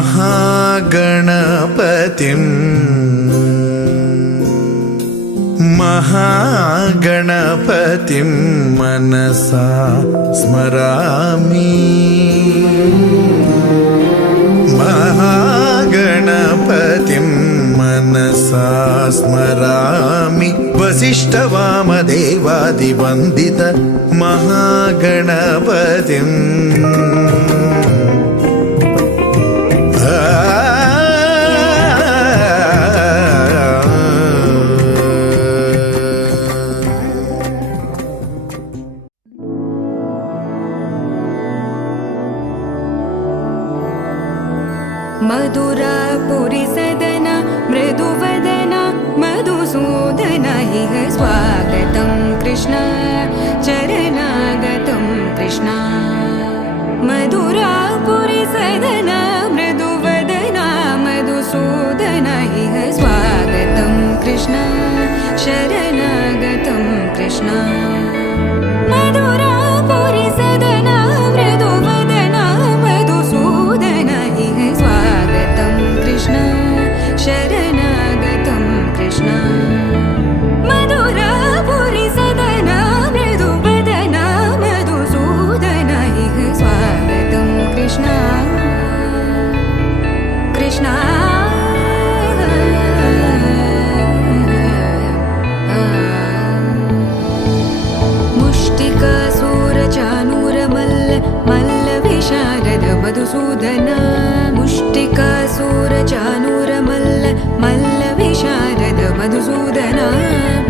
महागणपतिं महागणपतिं मनसा स्मरामि महागणपतिं मनसा स्मरामि वसिष्ठवामदेवादिवन्दित महागणपतिम् मधुरापुरी सदन मृदुवदन मधुसूदन इह स्वागतं कृष्ण चरणागतं कृष्ण मधुरापुरी सदन मृदुवदन मधुसूदन इह स्वागतं कृष्ण शरणागतं कृष्ण मधुरापुरी सदन मृदुवदन मधुसूदन इह स्वागतं कृष्ण शरणागतं कृष्ण मधुरापुरी सदन मृदुवदन मधुसूदन इह स्वागतं कृष्ण कृष्ण मुष्टिकासूरचानूरमल्ल मल्लविशारद मधुसूदन मुष्टिकासूरचानूरमल्ल मल्लविशारद मधुसूदन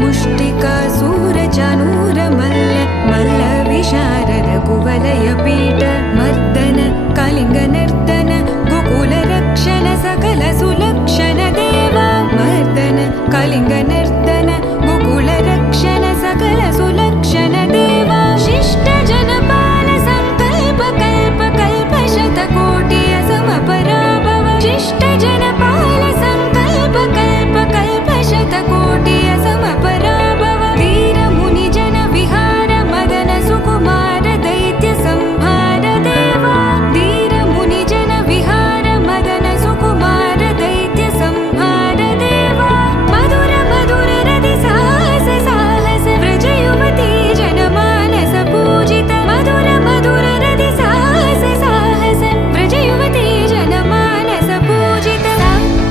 मुष्टिकासूरचानूरमल्ल मल्लविशारद कुवलयपीठ मर्दन कलिङ्गनर्दन गोकुलरक्षण सकल सुलक्षण देवा मर्दन कलिङ्गनर्दन गोकुलरक्षण सकल सुलक्षण देवा शिष्ट जनपाल संकल्प कल्प कल्प शतकोटि असमपराभव शिष्ट जनपाल संकल्प कल्प कल्प शतकोटि असमपराभव वीर मुनि जन विहार मदन सुकुमार दैत्य संहार देवा वीर मुनि जन विहार मदन सुकुमार दैत्य संहार देवा मधुर मधुर रति साहस साहस व्रज युवती जनमानस पूजित मधुर मधुर रति साहस साहस व्रज युवती जनमानस पूजित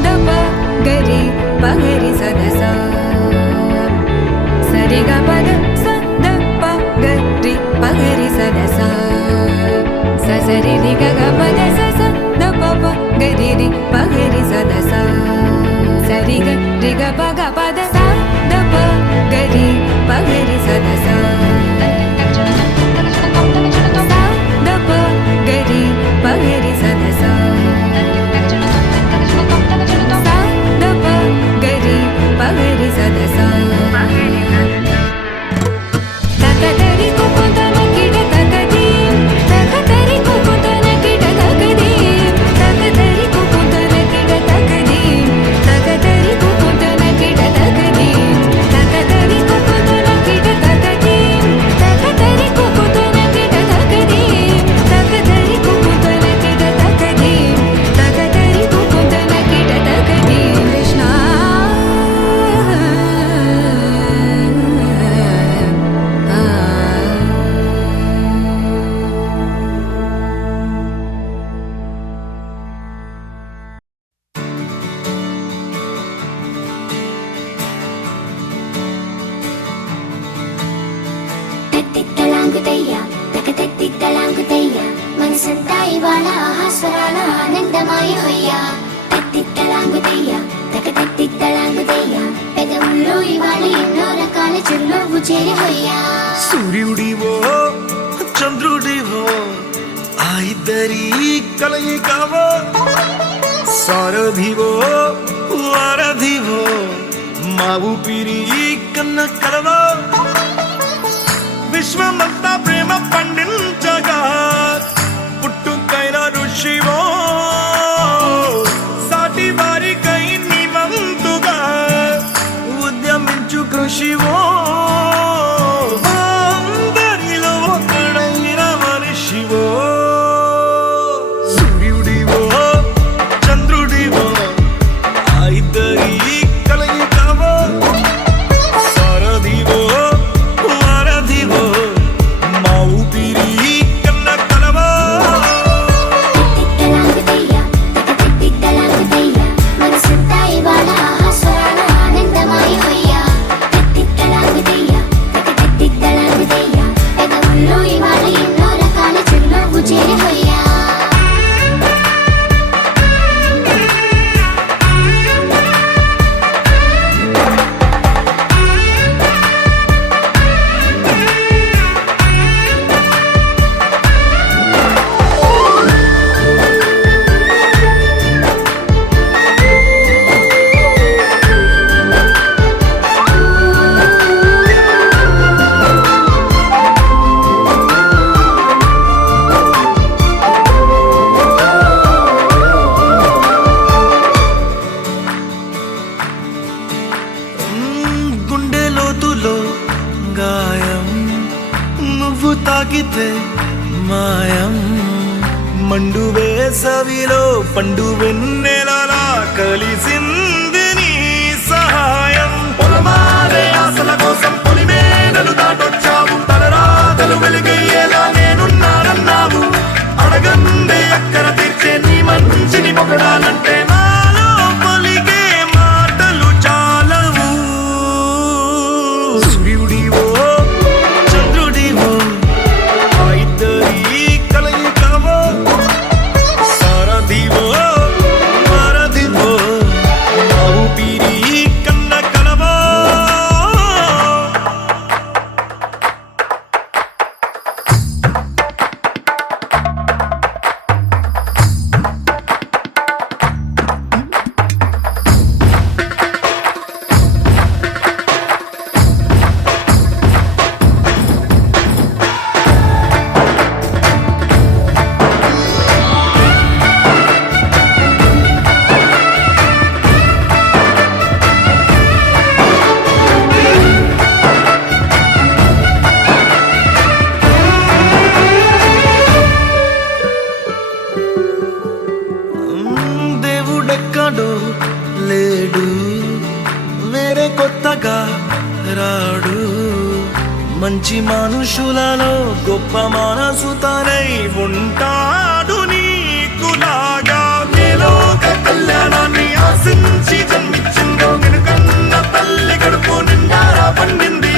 दप गरि पगरि सदस सरि ग पद स द प गरि पगरि सदस स सरि रि ग ग पद स स द प प गरि रि पगरि सदस सरि ग रि ग प ग पद स द प गरि पगरि सदस द प गरि पगरि सदस द प गरि पगरि सदस तकतरि कुकुतन किट तकदीं तकतरि कुकुतन किट तकदीं तकतरि कुकुतन किट तकदीं तकतरि कुकुतन किट तकदीं तकतरि कुकुतन किट तकदीं तकतरि कुकुतन किट तकदीं तकतरि कुकुतन किट तकदीं तकतरि कुकुतन किट तकदीं कृष्ण తత్తిత్తలాంగుతయ్య తకతత్తిత్తలాంగుతయ్య మనసంతా ఇవాళ ఆహాస్వరాల ఆనందమాయ హొయ్య తత్తిత్తలాంగుతయ్య తకతత్తిత్తలాంగుతయ్య పెదవుల్లో ఇవాళ ఎన్నో రకాల చిరునవ్వు చేరి హొయ్య సూర్యుడివో చంద్రుడివో ఆ ఇద్దరి కలయికవో సారథివో వారధివో మా ఊపిరి కన్న కలవో విశ్వమంతా ప్రేమ పండించగా పుట్టుకైన ఋషివో సాటి వారికై నివంతుగా ఉద్యమించు కృషివో అందరిలో ఒకడైన మనిషివో సూర్యుడివో వేసవిలో పండు వెన్నెలలా కలిసింది నీ సహాయం పొలమారే ఆశల కోసం పొలిమేనలు దాటొచ్చావు తలరాతలు వెలుగయ్యేలా నేనున్నానన్నావు అడగందే అక్కర తీర్చే నీ మంచిని పొగడాలంటే నాలో పలికే మాటలు చాలవు సూర్యుడివో చంద్రుడివో ఆ ఇద్దరి కలయికవో సారథివో వారధివో నా ఊపిరి కన్న కలవో దేవుడెక్కడో లేడు వేరే కొత్తగా రాడు మంచి మనుషులలో గొప్ప మనసు తనై ఉంటాడు నీకులాగా నేలోక కళ్యాణాన్ని ఆశించి జన్మించిందో వెనుకన్న తల్లి కడుపు నిండారా పండింది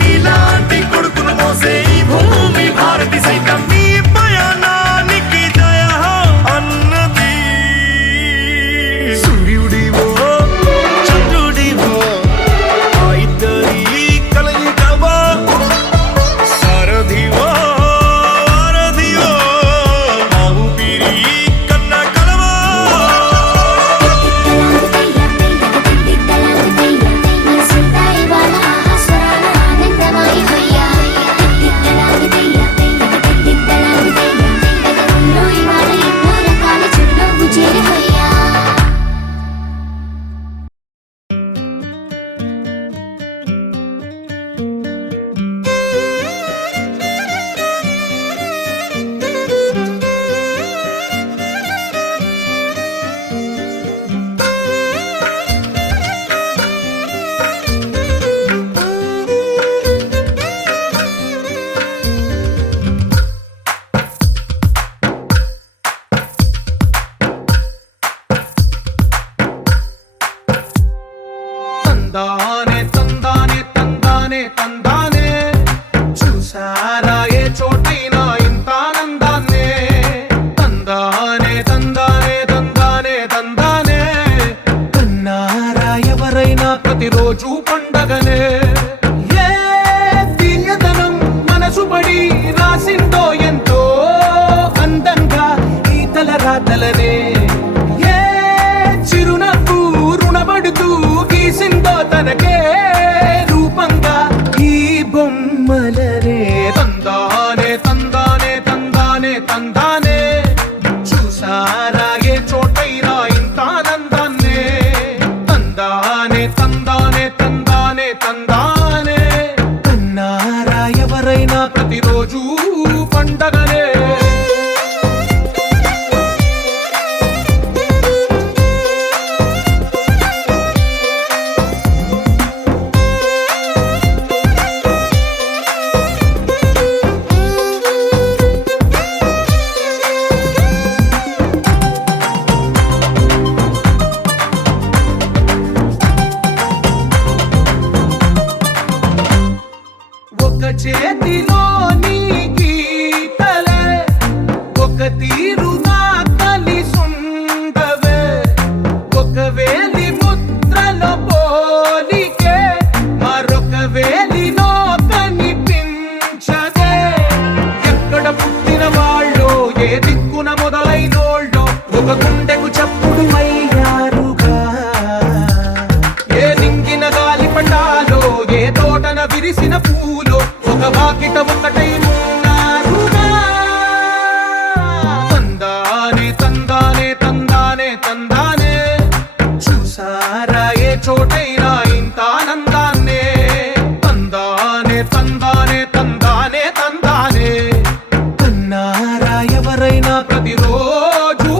నీలాంటి కొడుకును మోసే ఈ భూమి భారతి సైతం నీ పయనానికి జయ అన్నది సూర్యుడివో చంద్రుడివో ఆ ఇద్దరి కలయికవో సారథివో వారధివో నా ఊపిరి కన్న కలవో మనసంతా ఇవాళ ఆస్వరాల ఆనందమయ హొయ్యా తిట్టలాగుతయ్యా తిట్టలాగుతయ్యా గగనంలో ఇవాళ ఎన్నో రకాల చిరునవ్వు చేరి హొయ్యా తందానే తందానే తందానే తందానే చూసారా ఏ చోటైనా ఇంత ఆనందాన్నే తందానే తందానే తందానే తందానే కన్నారా ఎవరైనా ప్రతిరోజు పండగనే ఏ తీయదనం మనసు పడి రాసిందో ఎంతో అందంగా ఈ తలరాతలనే ఏ చిరునవ్వు రుణపడుతూ గీసిందో తనకే రూపంగా ఈ బొమ్మలనే తందానే తందానే తందానే తందానే చూసారా ఏ చోటైనా ఇంత ఆనందాన్నే తందానే తందానే తందానే తందానే కన్నారా ఎవరైనా ప్రతిరోజు పండగనే ఒక చేతిలో నీ గీతలే ఒక తీరుగా కలిసుండవే ఒక వేలి ముద్రలో పోలికే మరొక వేలిలో కనిపించదే ఎక్కడ పుట్టిన వాళ్ళో ఏ దిక్కున మొదలైనోళ్ళో ఒక గుండెకు చప్పుడు అయ్యారుగా ఏ నింగిన గాలి పండాలో ఏ తోటన విరిసిన పూలో ఒక వాకిట ఒకటై ఉన్నారుగా తందానే తందానే తందానే తందానే చూసారా ఏ చోటైనా ఇంత ఆనందాన్నే తందానే తందానే తందానే తందానే కన్నారా ఎవరైనా ప్రతిరోజు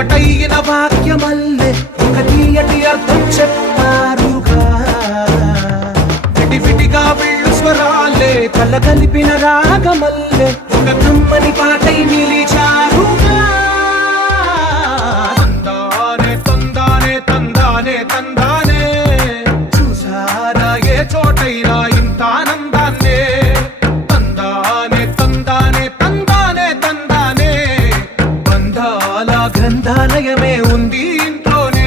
ఒకటైన వాక్యమల్లే ఒక తీయటి అర్థం చెప్పారుగా విడివిడిగా వీళ్ళు స్వరాలే కల కలిపిన రాగమల్లే ఒక కమ్మని పాటై నిలిచారుగా తందానే తందానే తందానే తందానే చూసారా ఏ చోటైనా ఇంత ఆనందాన్నే తందానే తందానే తందానే తందానే బంధాల గ్రంథాలయమే ఉంది ఇంట్లోనే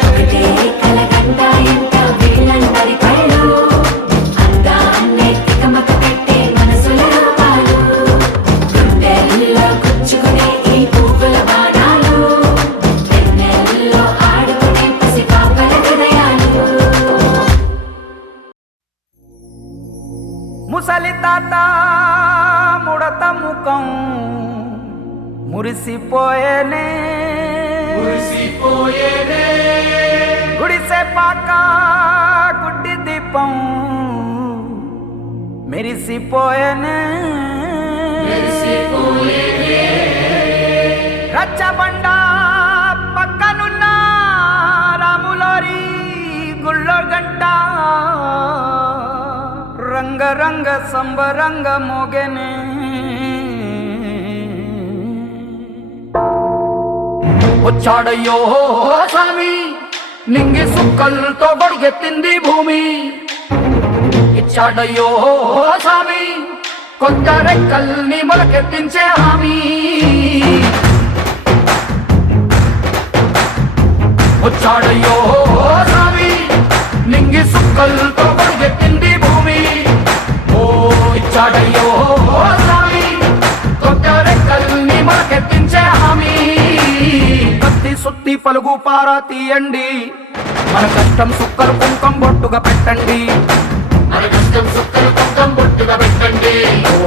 ఒకటే కలగంట ఎంత వీళ్ళందరి కళ్ళు అందాన్నే తికమక పెట్టే మనసుల రూపాలు గుండెల్లో గుచ్చుకునే ఈ పువ్వుల బాణాలు వెన్నెల్లో ఆడుకునే పసిపాపల హృదయాలు ముసలి తాత ముడత ముఖం మురిసిపోయేనే గుడిసె పాక గుడ్డి దీపం మెరిసిపోయేనే రచ్చబండ పక్కనున్న రాములోరి గుళ్ళో గంట రంగ రంగ సంబరంగ మోగెనే వచ్చాడయ్యో స్వామి నింగి సుక్కలతో బడిగెత్తింది భూమి ఇచ్చాడయ్యో స్వామి కొత్త రెక్కల్ని మొలకెత్తించే హామీ వచ్చాడయ్యో స్వామి నింగి సుక్కలతో బడిగెత్తింది భూమి ఓ ఇచ్చాడయ్యో స్వామి కొత్త రెక్కల్ని మొలకెత్తించే హామీ కత్తి సుత్తి పలుగు పారా తీయండి మన కష్టం సుక్కలు కుంకం బొట్టుగా పెట్టండి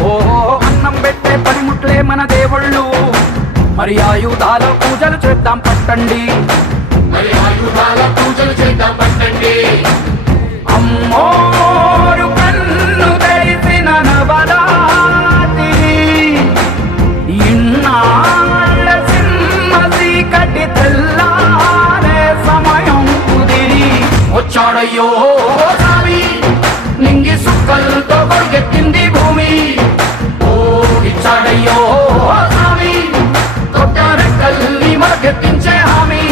ఓ అన్నం పెట్టే పనిముట్లే మన దేవుళ్ళు మరి ఆయుధాల పూజలు చేద్దాం పట్టండి అమ్మోరు కన్ను తెరిసిన నవరాత్రి ఇన్నాళ్ళ సింహ చీకటి తెల్లారే సమయం కుదిరి వచ్చాడయ్యో స్వామి నింగి సుక్కలతో కొడుకెత్తింది భూమి ఓ ఇచ్చాడయ్యో స్వామి కొత్త రెక్కల్ని మొలకెత్తించే హామీ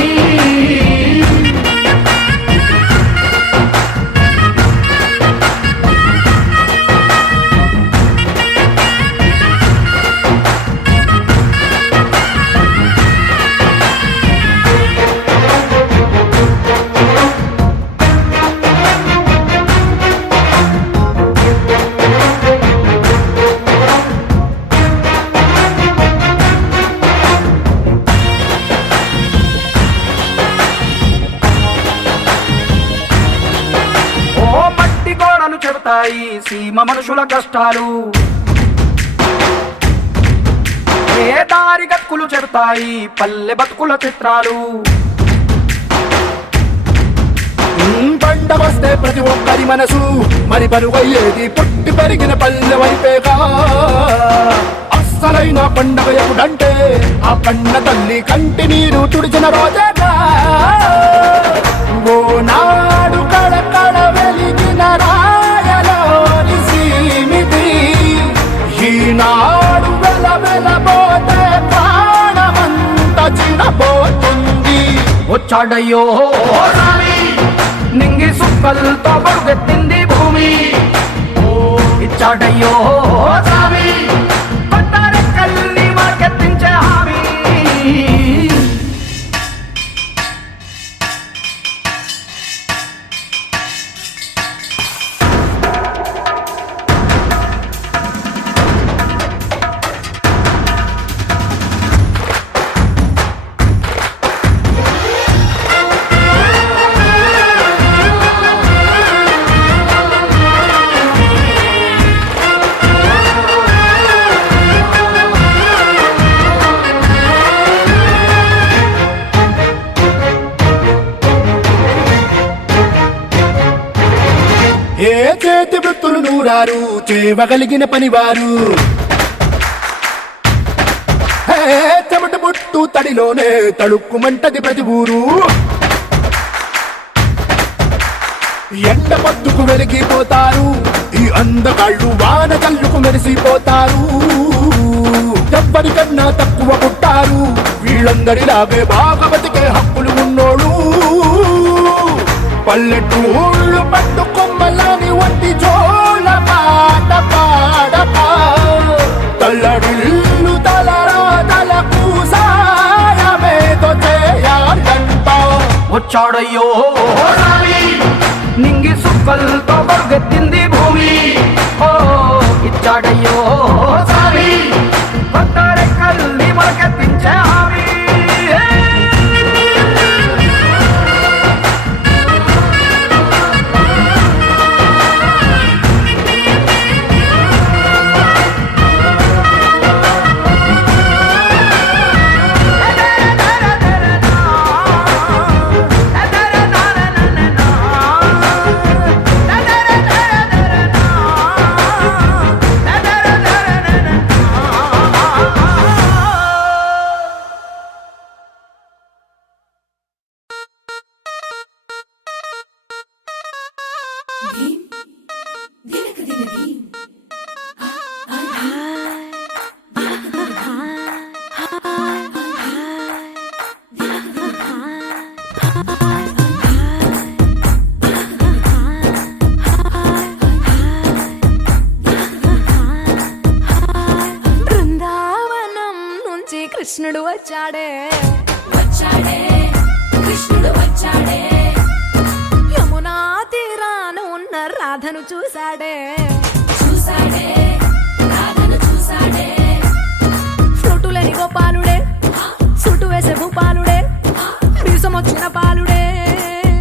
చెబుతాయి సీమ మనుషుల కష్టాలు ఏ దారి గతుకులు చెబుతాయి పల్లె బతుకుల చిత్రాలు పంట వస్తే ప్రతి ఒక్కరి మనసు మరి పరువయ్యేది పుట్టి పెరిగిన పల్లె వైపేగా అస్సలైన పండగ ఎప్పుడంటే ఆ కన్న తల్లి కంటి నీరు తుడిచిన రోజేగా ఓ నాడు కడకడ వెలిగిన రాయలోని సీమిది ఈనాడు వెలవెలబోతే ప్రాణమంత చిన్నపోతుంది వచ్చాడయ్యో స్వామి నింగి సుక్కలతో బరుగెత్తింది భూమి ఓ ఇచ్చాడయ్యో స్వామి కొత్త రెక్కల్ని మొలకెత్తించే హామీ ఏ చేతి వృత్తులు నూరారు చేయగలిగిన పనివారు చెమట పుట్టు పట్టు తడిలోనే తడుక్కుమంటది ప్రతి ఊరు. ఎండ పట్టుకు వెలిగిపోతారు ఈ అందగాళ్ళు, వాన కళ్ళుకు మెరిసిపోతారు. ఎవ్వరికన్నా తక్కువ పుట్టారు వీళ్ళందరిలాగే బాగా బతికే హక్కులు ఉన్నోడు. పల్లెటూళ్ళు పట్టు కొమ్మలాని వంటి జోల పాట పాడపా తల్లడిల్లు తలకు సాయమేదో చేయాలంట. వచ్చాడయ్యో రావి నింగి సుక్కలతో బరుగెత్తింది భూమి. ఓ ఇచ్చాడయ్యో సావి కొత్త రెక్కల్ని మొలకెత్తించే హామీ. బృందావనం నుంచి కృష్ణుడు వచ్చాడే వచ్చాడే కృష్ణుడు వచ్చాడే యమునా తీరాన ఉన్న రాధను చూశాడే చూసాడే రాధను చూసాడే ఫ్రూటులేని గోపాలుడే సుటు వేసే భూపాలుడే మీసమొచ్చిన పాలుడే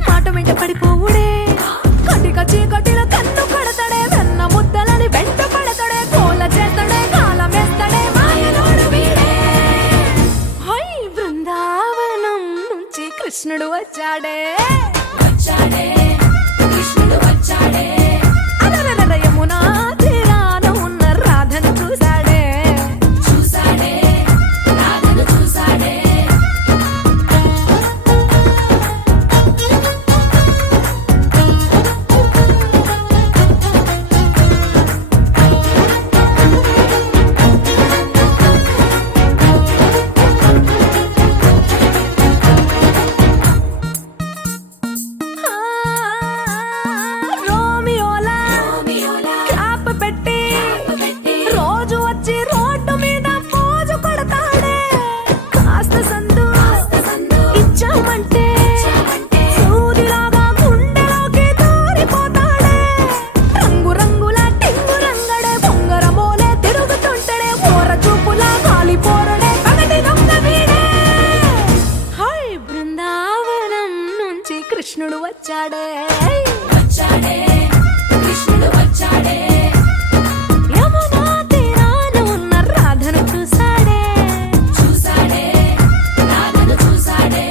మాట వెంట పడిపోవుడే కటిక చీకటిలో కన్ను కడతాడే వెన్న ముద్దలని వెంట పడతాడే కోల చేస్తాడే కాలమేస్తాడే మాయలోడు వీడే. హై బృందావనం నుంచి కృష్ణుడు వచ్చాడే వచ్చాడే కృష్ణుడు వచ్చాడే అలరలర యమునా తీరాన ఉన్న రాధను చూశాడే చూసాడే రాధను చూసాడే రోమియోలా రోమియోలా క్యాప్ పెట్టి పెట్టి రోజు వచ్చి రోడ్డు మీద పోజు కొడతాడే కాస్త సందు సందు ఇచ్చామంటే ఇచ్చామంటే సూదిలాగా గుండెలోకి దూరిపోతాడే రంగు రంగుల టింగు రంగడే బొంగరమోలే తిరుగుతుంటడే ఓర చూపులా కాలిపోరడే పగటి దొంగ వీడే. హై బృందావనం నుంచి కృష్ణుడు వచ్చాడే వచ్చాడే కృష్ణుడు వచ్చాడే యమునా తీరాన ఉన్న రాధను చూశాడే చూసాడే రాధను చూసాడే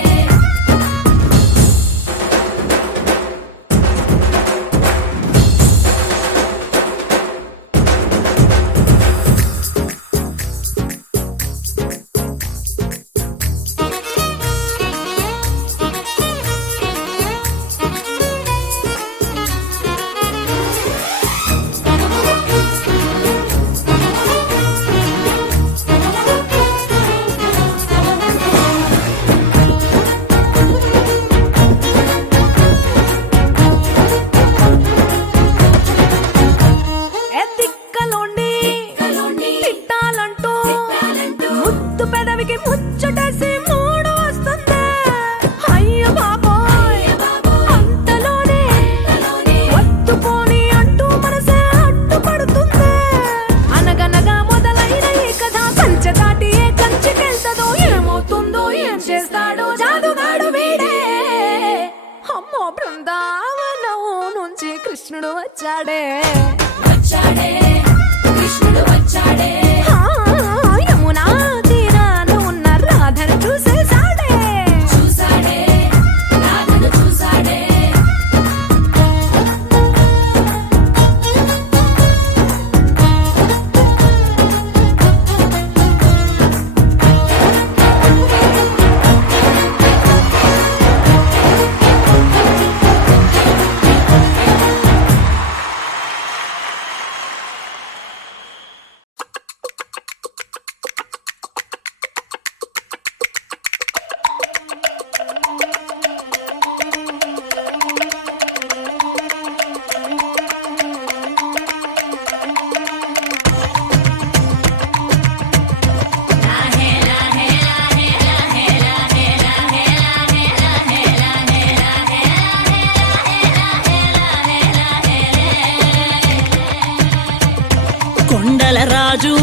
ఏ తిక్కలోండి కలోండి తిట్టాలంటూ తిట్టాలంటూ ముద్దు పెదవికి ముచ్చటేసి మూడు వస్తుంది. అయ్య బాబోయ్ అంతలోనే ఒత్తుకోని అంటూ మనసే అడ్డుపడుతుంది. అనగనగా మొదలైన ఈ కథ కంచె దాటి ఏ కంచెకెళ్తదో ఏమవుతుందో ఏం చేస్తాడో జాదుగాడు వీడే. అమ్మో బృందావనం నుంచి కృష్ణుడు వచ్చాడే వచ్చాడే కృష్ణుడు వచ్చాడే ఆ, యమునా తీరాన ఉన్న రాధను చూసేశాడే చూసాడే రాధను చూసాడే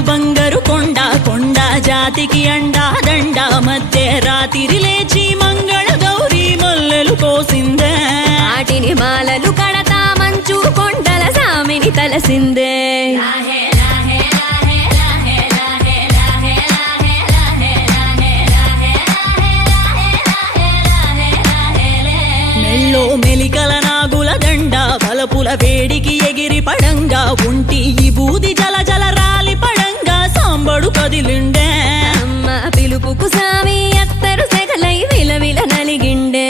బంగారు కొండ కొండ జాతికి అండా దండ మధ్య రాత్రి లేచి మంగళ గౌరీ మల్లెలు కోసిందే వాటిని మాలలు కడతా మంచు కొండల సామిని తలసిందే మెల్లో మెలికల నాగుల దండ బలపుల వేడికి ఎగిరి పడంగా ఉంటి ఈ బూది జల జల రాలి పడంగా సాంబడు కదిలిండే అమ్మ పిలుపుకు సామి అత్తరు సెగలై విలవిల నలిగిండే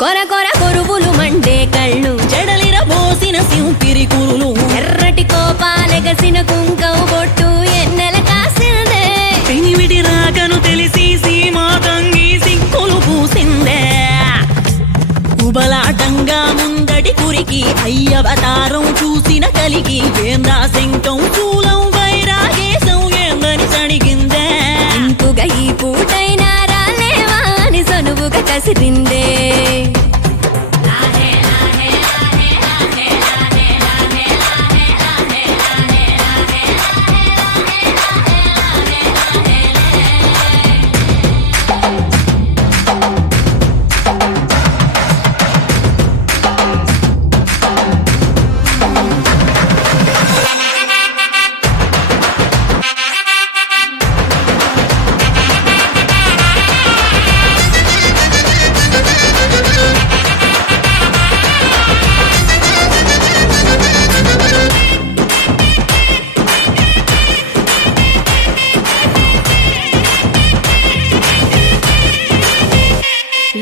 కొర కొర కొరువులు మండే కళ్ళు జడలిర పోసిన సింపిరి కురులు ఎర్రటి కోపాలెగసిన కుంకం బొట్టు ఎన్నెల కాసిందే పెనివిడి రాకను తెలిసి సీమా తంగి సిక్కులు పూసిందే ఉబలాటంగా ముందటి కురికి అయ్యవతారం చూసిన కలిగి ఏందా శంకం చూలం వైరాగేశం ఏందని సణిగిందే ఇంకుగా ఈ పూటైనా రాలేవా అని సనువుగా కసిరిందే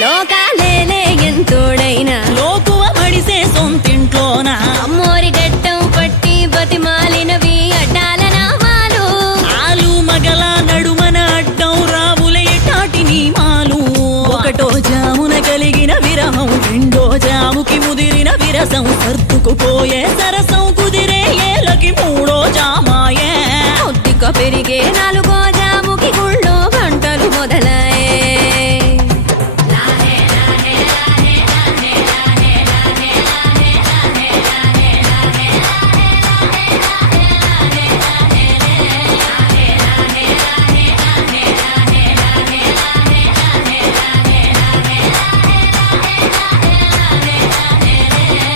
లోకాలేలే ఎంతోడైనా లోకువ మడిసే సొంతింట్లోన అమ్మోరి గట్టం పట్టి బతిమాలినవి అడ్డాల నామాలు ఆలు మగల నడుమన అడ్డం రావులే టాటి నీమాలు ఒకటో జామున కలిగిన విరహం రెండో జాముకి ముదిరిన విరసం సర్దుకుపోయే సరసం కుదిరే ఏలకి మూడో జామాయే ఒత్తిక పెరిగే నాలుగో జాముకి గుళ్ళో గంటలు మొదలయ్యే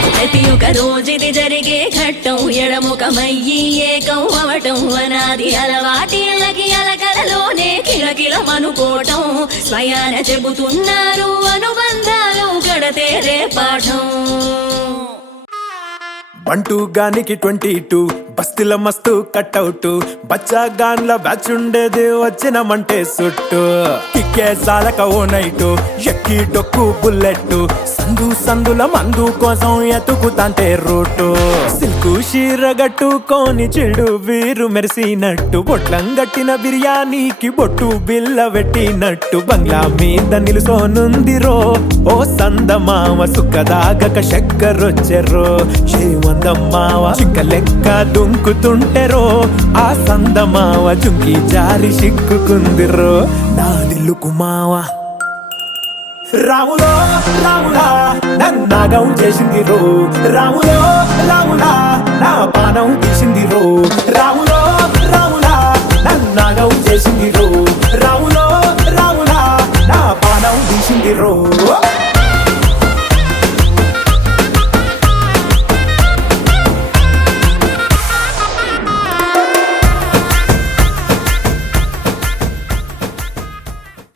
ప్రతి ఒక రోజుది జరిగే ఘట్టం ఎడముఖమయ్యి ఏకం అవటం అనాది అలవాటిళ్ళకి అలకలలోనే కిలకిలమనుకోవటం స్వయాన చెబుతున్నారు అనుబంధాలు గడతేరే పాఠం బంటూ గానికి 22 బస్తిల మస్తు కట్అవుట్ బచ్చా గాన్ల బ్యాచ్ ఉండేది వచ్చినమంటే సుట్టు కిక్కే సాలక ఓ నైటు ఎక్కి డొక్కు బుల్లెట్ సందు సందుల మందు కోసం ఎతుకుతాంటే రూటు సిల్కు షీర గట్టుకోని చెడు వీరు మెరిసినట్టు బొట్లం గట్టిన బిర్యానీకి బొట్టు బిల్ల పెట్టినట్టు బంగ్లా మీద నిలుసోనుందిరో ఓ సందమామ సుఖదాగక చక్కరొచ్చెరో శ్రీమందమ్మావ చింక లెక్క దుంకుతుంటెరో ఆ సందమావ జుంకి జారి సిక్కుకుందిరో నా దిల్లుకు మావ రాములో రాములా నన్నాగం చేసింది రో రాములో రాములా నా పానం తీసింది రో రాములో రాములా నన్నాగం చేసింది రో రాములో రాములా నా పానం తీసింది రో